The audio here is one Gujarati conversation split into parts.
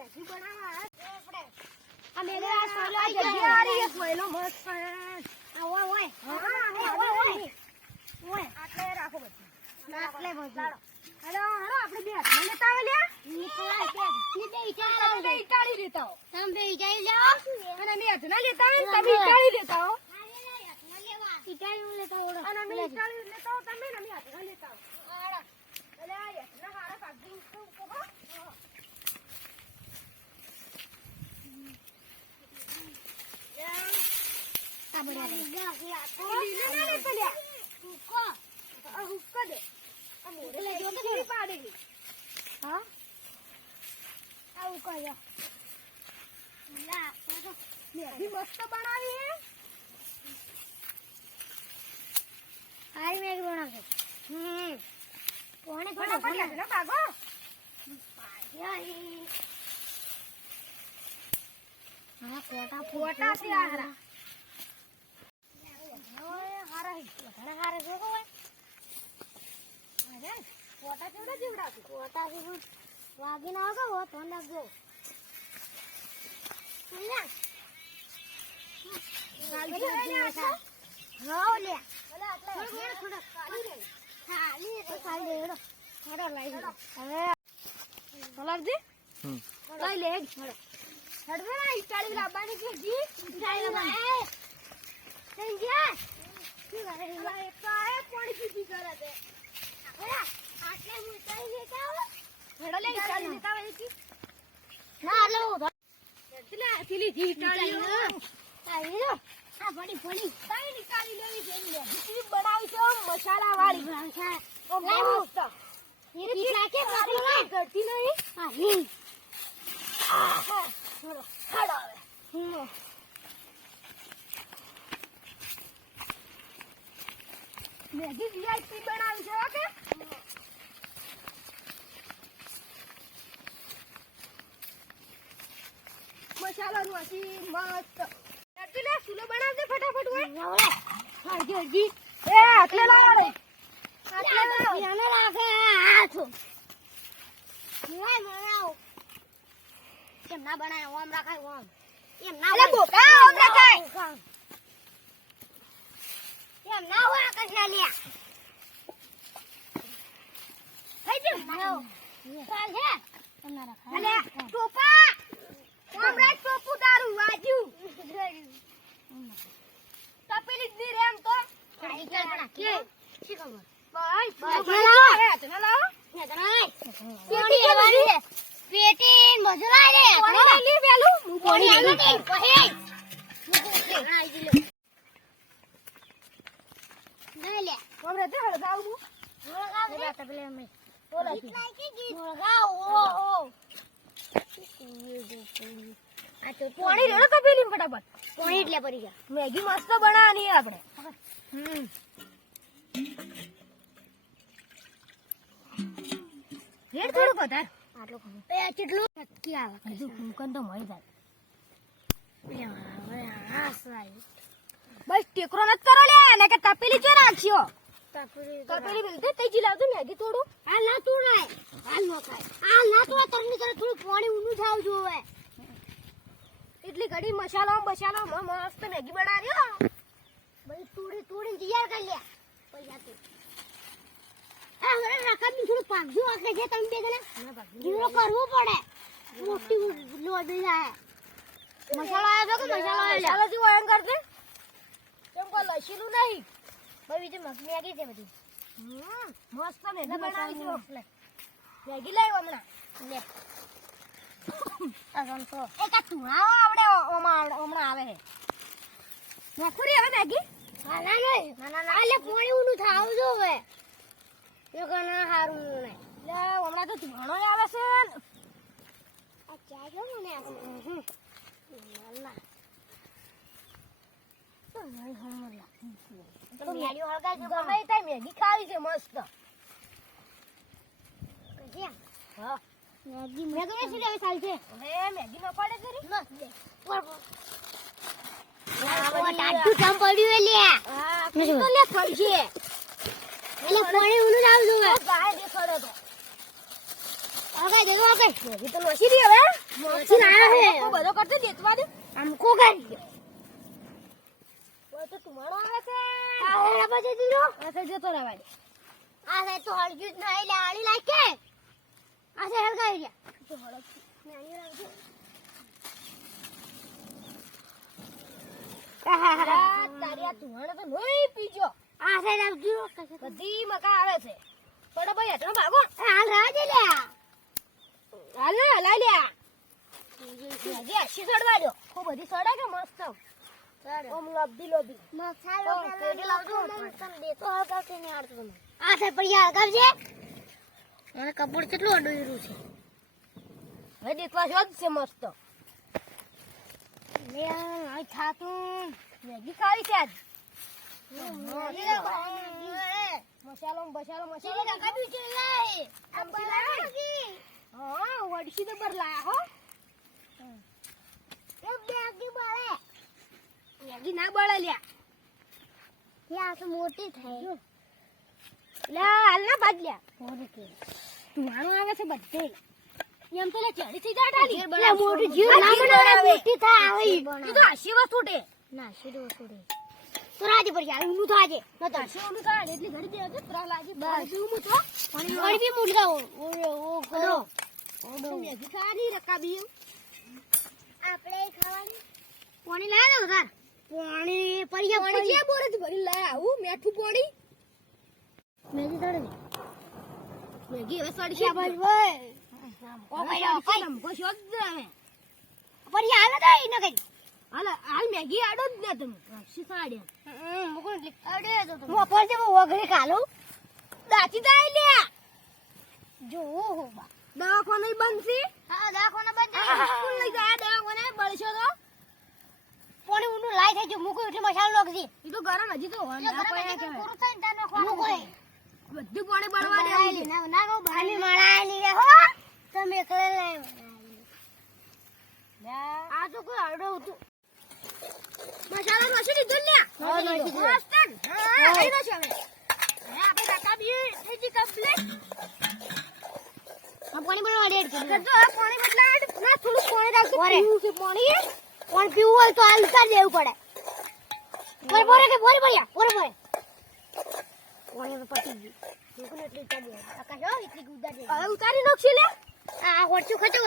મેગી બનાવવા આપણે આ મેગી આ સોયલો આ જગ્યા આ રહી સોયલો મસ્ત આ ઓય ઓય હા ઓય આટલે રાખો બધું આટલે બધું હેલો હેલો આપણે બે હાથ લેતા આવે લ્યા બે ઇટાળી લેતા હો તમે બે ઇટાળી જાઓ અને અમે હાથ ના લેતા આવે તમે ઇટાળી લેતા હો ઇટાળી લેતા હો અને અમે ઇટાળી લેતા હો તમે અમે હાથ ના લેતા હો આડા અલે આ ના હારા પાડી તો કહો આ બડા લીલે ના લે પેલા હુકો આ હુકો દે આ મોડે જો કે થોડી પાડેલી હા આ હુકો યા લા તો મેગી મસ્ત બનાવી હે આઈ મેગી બનાવશે કોણે કોણે પડ્યા છે ને બાગો પાડ્યા હા ફોટા ફોટા છે આરા ઓય હારા હી ઘણા હારા જો કોઈ અરે ફોટા કેવડા જેવડા છે ફોટા છે વાગી ના ગયો હો તો લાગજો લે હા લે અલે આટલા થોડા ખાલી તો ખાલી દેડો થોડો લઈ લો હવે સલારજી લઈ લે થોડો હડવે ઇટાળી લાવવાની કે જી ઇટાળી લાવ સંજય શું કરે એ કાય પાણી પીધી કરે છે આટલે હું ઇટાળી લેતા આવો હડો લે ઇટાળી લેતા આવે કી ના લો એટલે આટલી જી ઇટાળી લો તારી લો આ પડી તાઈ નિકાળી લેવી છે લે બીજી બનાવી છે મસાલા વાળી ભાષા ઓ મસ્ત એ પીલા કે પાકલી કરતી નહીં હા હી ચલો ખાડો હવે મેગી વીઆઈપી બનાવી છે ઓકે મસાલા રોટી મસ્ત એટલે સુલો બનાવજે ફટાફટ હોય હાજી હાજી એ આટલે લાવો આટલે યાને રાખે આછો નહીં બનાવ કેમ ના બનાય ઓમ રાખાય ઓમ એમ ના અલે બોકા ઓમ રાખાય એમ ના હોય આકાશ લે થઈ ગયું ચાલ હે ના રાખાય અલે ટોપા ઓમ રાખ ટોપુ દારૂ વાજુ તપેલી દી રેમ તો આઈ ચાલ બના કે શી ખબર ભાઈ ચલાવો ચલાવો ને ચલાવ પેટી એવાની છે પેટી મજલા રે પાણી લે પેલું હું પાણી આલે તે કહે આઈ દી લે લે ઓમ રે તે હળગાવ હું હળગાવ રે તપેલી મે બોલા કી હળગાવ ઓ આ તો પાણી રેડો તપેલી ફટાફટ પાણી એટલે પડી ગયા મેગી મસ્ત બનાવવાની છે આપણે રેડ થોડું વધાર આટલો ખાવ એ કેટલું નક્કી આવે કીધું કુંકન તો મળી જાય હવે હા સાઈ બસ ટેકરો નત કરો લે ને કે તપેલી જો રાખજો તપેલી બિલતે તેજી લાવજો મેગી થોડું હાલ ના તોડાય હાલ ન ખાય હાલ ના તો તરની તર થોડું પાણી ઊંડું થાવ જોવે એટલી ઘડી મસાલો મસ્ત મેગી બનાવ્યો ભાઈ તોડી તૈયાર કરી લે પૈસા તું આ હવે રકમ થોડું પાકજો આખે છે તમે બે જણા જીરો કરવો પડે મોટી લોડી જાય મસાલો આવ્યો કે મસાલો થી ઓયન કરજે કેમ કો લસીલું નહીં ભાઈ બીજું મેગી છે બધી મસ્ત મેગી બનાવી છે એટલે મેગી લાવ્યો હમણાં લે અગન તો એક આ તુણાઓ આવડે હમણાં આવે છે નખુરી હવે મેગી ના લે પાણી ઊનું થાવ જો હવે એ કના હારું નહીં લે હમણાં તો તુણાનો આવે છે આ ચા જો મને આવે ના તો નહીં હમલા તો મેગી હળગાઈ ગમે તાઈ મેગી ખાવી છે મસ્ત કેમ હા મેગી મેસી લેવી ચાલ છે હવે મેગી નો પડે કરી મસ્ત દે આ બધી ટાટુ ચમ પડ્યું લે હા તો લે પડી છે એટલે પાણી ઊનું આવજો હવે ગાય દેખડો તો આગળ જજો આગળ મેગી તો નસી દી હવે નસી ના હે કો બધો કરતે દેતવા દે આમકો ગાડી ગયો તો તમારો આવે છે આ બાજુ દીરો આ છે જતો રહેવા દે આ છે તો હળજુ નહીં લે આળી લાઈ કે આ છે હળગાઈ રહ્યા તો હળગ નાની રાખજો તારિયા તુહાણે તો નોઈ પીજો આ છે રાખજો બધી મકા આવે છે પડો ભાઈ એટલો ભાગો હાલ રાજે લે હાલ ને હલા લે જે અસી સડવા દો ખૂબ બધી સડે કે મસ્ત ઓમ લોબી મસાલો પેડી લાવજો તમ દેતો હળગા કે ને આડતો તમે આ છે પડિયા હળગાવજે મને કપૂર કેટલું અડોયરું છે હવે દેતવા જો છે મસ્ત લે આ થાતું મેગી ખાવી છે આજ મસાલો કાઢ્યું છે લાય હા વડશી તો બર લાયા હો મેગી બળે મેગી ના બળે લ્યા યા તો મોટી થાય લે હાલ ના બાદ લ્યા તુહાણું આવે છે બધે એમ તો લે ચડી થઈ જા ડાલી લે મોટી જીવ ના બનાવે મોટી થાય આવી ઈ તો આશી વસ્તુ ટે ના શીરો વસ્તુ ટે તો રાજી પર યાર ઊનું થાજે ન તો શીરું કા એટલી ઘડી દે કે ત્રા લાગી બસ ઊનું તો પાણી બી મુડલા ઓ કરો ઓડો મેગી ખાની રકાબી આપણે ખાવાની પાણી લાવ દો તાર પાણી પરિયા પાણી કે બોરે ભરી લાય આવું મેઠું પાણી મેગી તળે મેગી હવે સડી છે ભાઈ ઓ ભાઈ ઓ ભાઈ નમ કો શોધ દે પરિયા હાલ દે ન કઈ હાલ મેગી આડો જ ને તમે શીખાડે મુકો આડે તો હું પર જે વગરે કાલો દાચી જાય લે જો હો બા દવાખાને બંધ છે હા દવાખાને બંધ છે સ્કૂલ લઈ જા દવાખાને બળશો તો પાણી ઊનું લાઈ થઈ જો મુકો એટલે મસાલો લાગજી ઈ તો ગરમ હજી તો હોય ના કોઈ કે પૂરું થઈ તા નાખવાનું બધું પાણી બળવા દે ના કો ભાની મળાયેલી રે હો તમે એકલે લે આ તો કોઈ આડો હતું મસાલો નસી દીધો ને હા નસી દીધો મસ્ત હા કઈ નસી હવે આપણે કાકા બી એજી કમ્પ્લીટ આ પાણી બળવા એડ કરજો આ પાણી બદલા ના થોડું પાણી રાખજો પીવું છે પાણી પણ પીવું હોય તો હાલ ઉતાર દેવું પડે બોરે કે બોરે બળિયા બોરે પાણી પતી ગયું લોકોને એટલી ઉતાર દે આકાશ હો એટલી ઉતાર દે હવે ઉતારી નોખી લે આ હોચું ખચો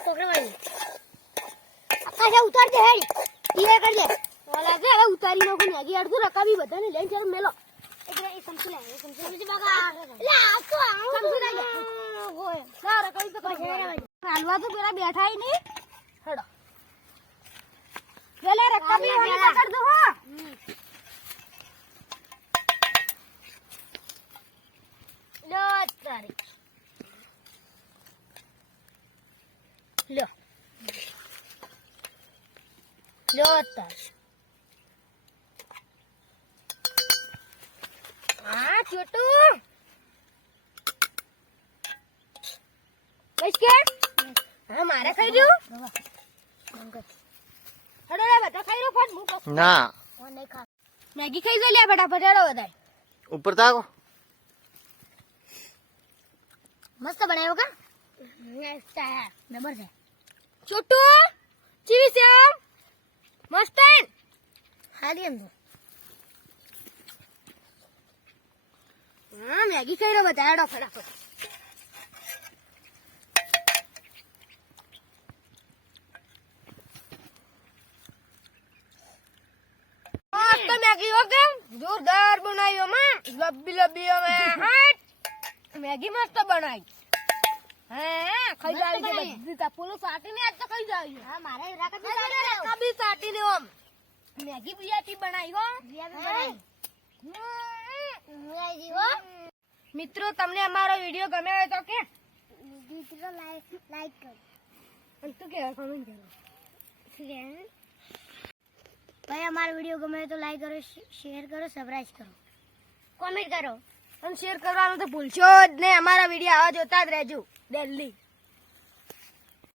કોકરે વાળી આકાશ ઉતાર દે હેડી ઈ કર દે ઓલા કે હવે ઉતારી નોખો મેગી અડધું રકાબી બધાને લઈને ચાલ મેલો એટલે એ સમજી લે સમજી બગા લે આ તો સમજી લે હોય ના રકાબી તો કઈ હાલવા તો પેલા બેઠા ઈ નહીં હેડો પેલે રકાબી વાળી પકડ દો હો લો તારી લો તારી હા છોટુ બસ કે હા મારે ખાઈ રહ્યું હડો રે બધા ખાઈ રહ્યો ફટ મુકો ના કોણ નહીં ખા મેગી ખાઈ ગયો લે ફટાફટ હડો વધારે ઉપર તાકો મસ્ત બનાવ્યો કા મસ્ત હે નંબર છે છોટુ ચીવી છે મસ્ત હાલી એમ હા મેગી ખાઈ રહ્યો બધા હડો ફટાફટ મસ્ત મેગી હો કે જોરદાર બનાવ્યો માં લબ્બી હવે હાટ મેગી મસ્ત બનાવી હા ખાઈ જાવી કે બધી તાપોલો સાટીને આજ તો ખાઈ જાવી હા મારે રાકા સાટીને ઓમ મેગી બિયાતી બનાવી હો મિત્રો તમને અમારો વિડિયો ગમ્યો હોય તો કે મિત્રો લાઈક કરો અને તું કે કમેન્ટ કરો ભાઈ અમારો વિડિયો ગમે તો લાઈક કરો શેર કરો સબસ્ક્રાઇબ કરો કોમેન્ટ કરો અને શેર કરવાનું તો ભૂલશો જ નહીં અમારા વિડિયો આવા જોતા જ રહેજો દિલ્હી